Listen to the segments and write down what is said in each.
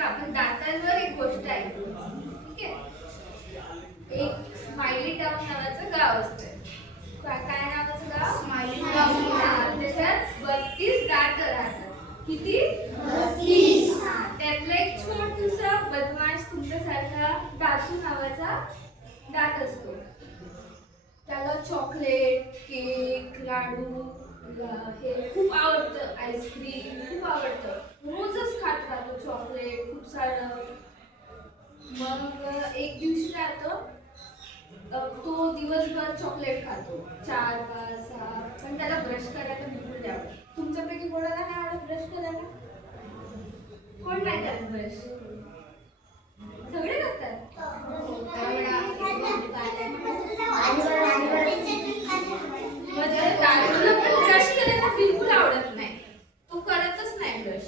आपण दातांवर एक गोष्ट ऐकू. ठीक आहे. एक स्माइली टाउन नावाचं गाव असतं. काय नावाचं गाव? Smiley town. त्याच्यात 32 दात राहतात. किती? 32. त्यातला एक छोटूसा बदमाश तुमच्यासारखा दातू नावाचा दात असतो. त्याला चॉकलेट, केक, लाडू हे खूप आवडतं. आईस्क्रीम खूप आवडतं. रोजच खात राहतो चॉकलेट खूप सारं. मग एक दिवशी काय होतं, तो दिवसभर चॉकलेट खातो 4, 5, 6. पण त्याला ब्रश करायला बिलकुल द्यावं. तुमच्यापैकी कोणाला नाही आवडत ब्रश करायला? कोण नाही करत ब्रश? सगळे करतात. दारूला पण ब्रश करायला बिलकुल आवडत नाही. तो करतच नाही ब्रश.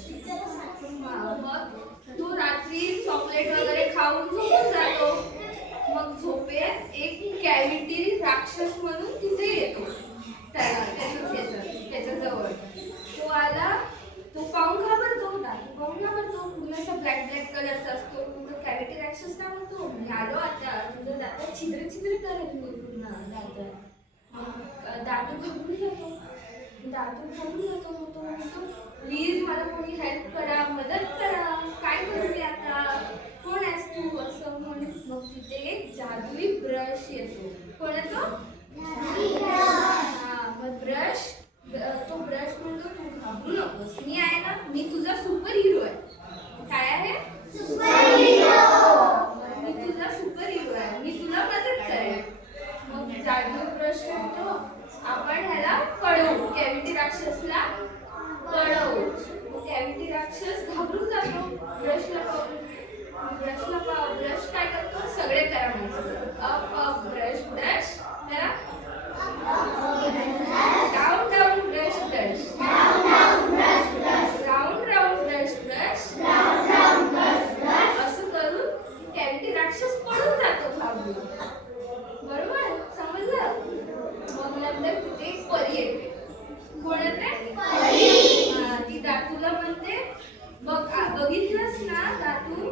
मग तो रात्री चॉकलेट वगैरे खाऊन झोपून जातो. मग झोपेत एक कॅव्हिटी राक्षस म्हणून तिथे येतो. त्याच्या जवळ तो आला. तो पाहून घाबरतो. पाहून घाबरतो. पूर्ण असा ब्लॅक कलरचा असतो. तो कॅव्हिटी राक्षस काय म्हणतो, मी आलो आता तुझं दातात छिद्र छिद्र करेल मी पूर्ण दातात. दातू घाबरून जातो. तो म्हणतो प्लीज मला कोणी हेल्प करा, मदत करा, काय करू मी आता, कोण आहेस तू, असं म्हणून. मग तिथे एक जादुई ब्रश येतो. कोण येतो? मग ब्रश, तो ब्रश म्हणतो तू घाबरू नकोस, मी आहे ना, मी तुझा सुपर हिरो आहे. काय आहे? Super hero. मी तुझा सुपर हिरो आहे, मी तुला मदत करेन. मग जादू ब्रश म्हणतो आपण ह्याला पळवू, कॅव्हिटी राक्षसला पळवू. कॅव्हिटी राक्षस घाबरून जातो ब्रशला पाहून. ब्रश काय करतो, सगळे करा म्हणजे अप अप ब्रश ब्रश करा, down down brush brush, round round brush brush, असं करून कॅव्हिटी राक्षस पळून जातो घाबरून. बरोबर समजलं? मग नंतर तिथे एक परी येते. कोण येते? ती दातूला म्हणते बघितलंस ना दातू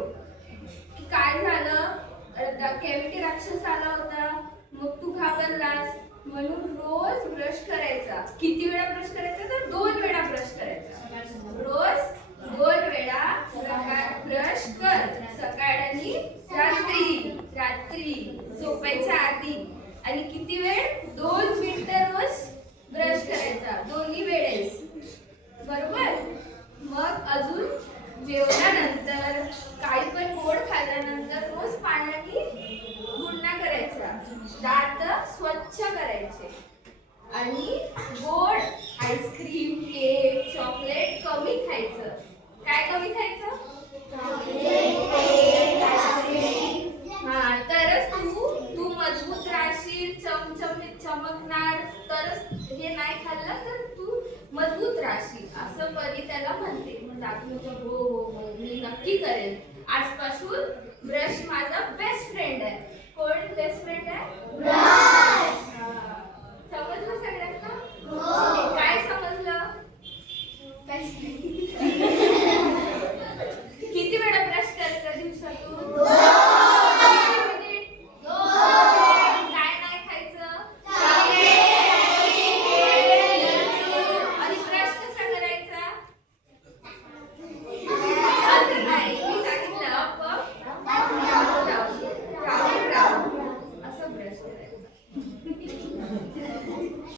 की काय झालं, कॅव्हिटी राक्षस आला होता, मग तू घाबरलास म्हणून रोज ब्रश करायचा. किती वेळा ब्रश करायचा? तर 2 वेळा ब्रश करायचा. रोज 2 वेळा ब्रश कर, सकाळ आणि रात्री झोपायच्या आधी. आणि किती वेळ? 2 मिनिटं रोज ब्रश करायचा, दोन्ही वेळेस. बरोबर? मग अजून जेवल्यानंतर काही पण गोड खाल्ल्यानंतर रोज पाण्याने गुळण्या करायचा, दात स्वच्छ करायचे. आणि गोड आईस्क्रीम, केक, चॉकलेट कमी खायचं. काय कमी खायचं? तरच तू मजबूत राहशील, चमकणार. तरच हे नाही खाल्लं तर तू मजबूत राहशील, असं परी त्याला म्हणते. मग दादू म्हणतो हो मी नक्की करेल. आजपासून ब्रश माझा बेस्ट फ्रेंड आहे. कोण बेस्ट फ्रेंड आहे? ब्रश. समजलं सगळ्यांना? काय समजलं?